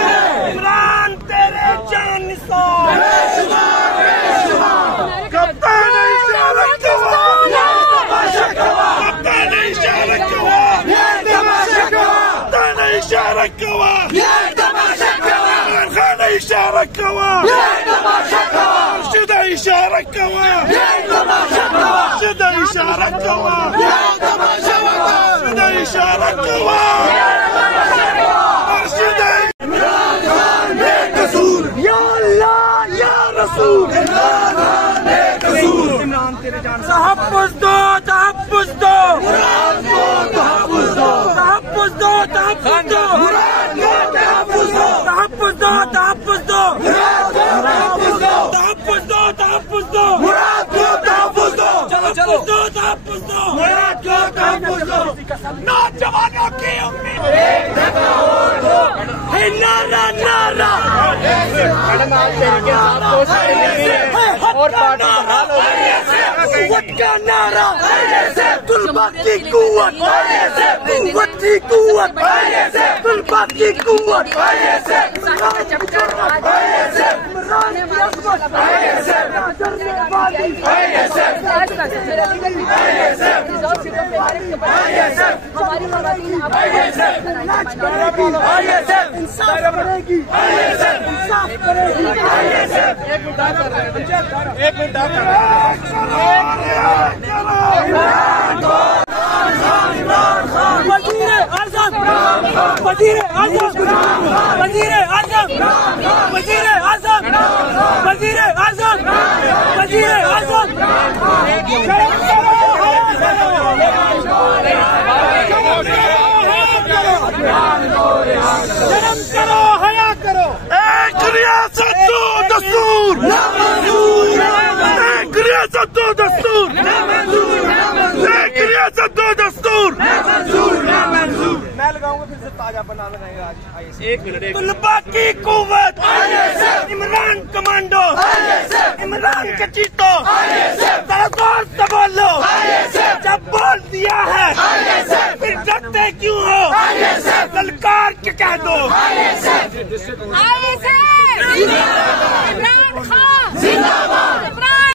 عمران تیرے جان نثار کپتان اشارہ کوا کپتان اشارہ کوا کپتان اشارہ کوا عمران خان اشارہ کوا مرشد اشارہ کوا مرشد اشارہ کوا مرشد اشارہ کوا تحفظ دو تحفظ دو تحفظ دو تحفظ دو تحفظ دو تحفظ دو تحفظ دو تحفظ دو تحفظ دو تحفظ دو چلو دو تحفظ دو نوجوانوں کی امید ہے نعرہ نعرہ اور قوت کا نعرہ طلبہ کی قوت قوت کی قوت طلبہ کی قوت ایک منٹ وزیر اعظم وزیر اعظم وزیر اعظم وزیر اعظم وزیر اعظم وزیر اعظم شرم کرو حیا کرو ایک ریاست دو دستور ایک ریاست دو دستور ایک ریاست دو دستور میں لگاؤں گا پھر سے تازہ بنا لگائیں گے آج ایک منٹ طلبہ کی قوت عمران کمانڈو عمران کے چیتو ذرا زور سے بولو جب بول دیا ہے پھر ڈرتے کیوں ہو للکار کے کہہ دو عمران خان زندہ باد